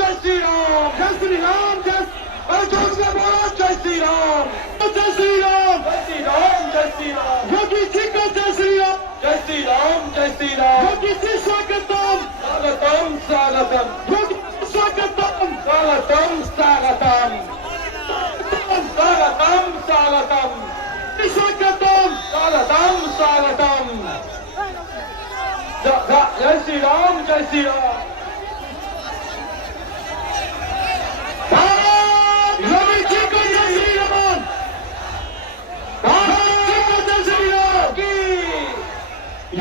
जय श्री राम, जय श्री राम, जय जोर से बोलो जय श्री राम, जय श्री राम, जय श्री राम, जय श्री राम, योगी जी को जय श्री राम, जय श्री राम, जय श्री राम, योगी जी स्वागतम, स्वागतम, स्वागतम, योगी स्वागतम, स्वागतम, स्वागतम, स्वागतम, स्वागतम, स्वागतम, स्वागतम, स्वागतम, जय श्री राम, जय श्री राम। योगी जी को जय श्री राम,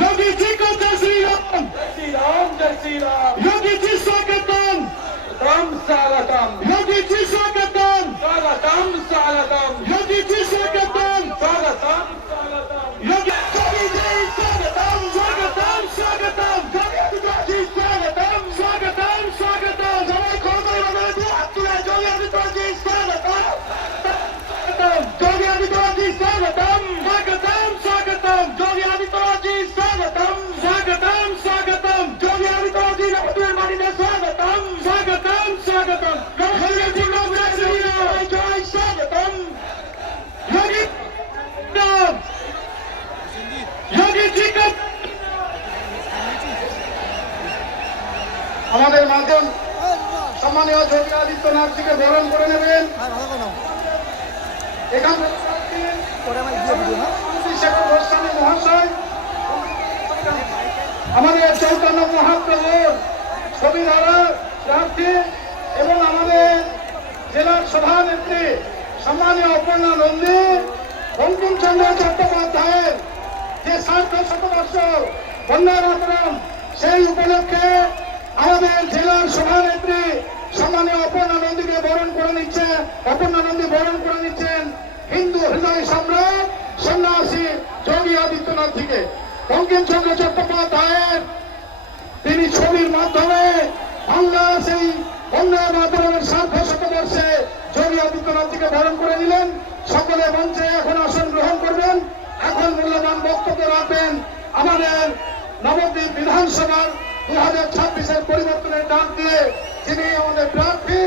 योगी जी को जय श्री राम, जय श्री राम, जय श्री राम, योगी जी स्वागतम, स्वागतम, योगी जी स्वागतम, स्वागतम, स्वागतम, योगी जी स्वागतम, स्वागतम, स्वागतम, योगी जी स्वागतम, स्वागतम, स्वागतम, योगी जी स्वागतम, स्वागतम, स्वागतम, सबाई खोलते बगल দিয়ে হাত তুলে যোগী আদিত্যনাথজি स्वागतम, যোগী আদিত্যনাথজি स्वागतम, स्वागतम, स्वागतम, যোগী আদিত্যনাথজি स्वागतम, स्वागतम, स्वागतम, যোগী আদিত্যনাথজি নবদ্বীপের মাটিতে स्वागतम, स्वागतम, स्वागतम, योगी जी को जय श्री राम, जय स्वागतम, योगी राम, योगी जी को আমাদের মাধ্যম সম্মানীয় যোগী আদিত্যনাথজিকে বরণ করে নেবেন। এখান শেখর গোস্বামী মহাশয় আমাদের চৈতন্য মহাপ্রভুর ছবি ধরা প্রার্থী এবং আমাদের জেলার সভানেত্রী সম্মানীয় অপর্ণা নন্দী বঙ্কিমচন্দ্র চট্টোপাধ্যায়ের যে সার্ধ শতবর্ষ বন্দে মাতরম সেই উপলক্ষে আমাদের জেলার সভানেত্রী সম্মানীয় অপর্ণা নন্দীকে বরণ করে নিচ্ছে। অপর্ণা নন্দী বরণ করে নিচ্ছেন হিন্দু হৃদয় সম্রাট সন্ন্যাসী যোগী আদিত্যনাথজিকে। বঙ্কিমচন্দ্র চট্টোপাধ্যায়ের তিনি ছবির মাধ্যমে বাংলা সেই বন্দে মাতরমের সার্ধ শতবর্ষে যোগী আদিত্যনাথজিকে বরণ করে নিলেন। সকলে মঞ্চে এখন আসন গ্রহণ করবেন। এখন মূল্যবান বক্তব্য রাখবেন আমাদের নবদ্বীপ বিধানসভার 2026-এর পরিবর্তনের ডাক দিয়ে যিনি আমাদের প্রার্থী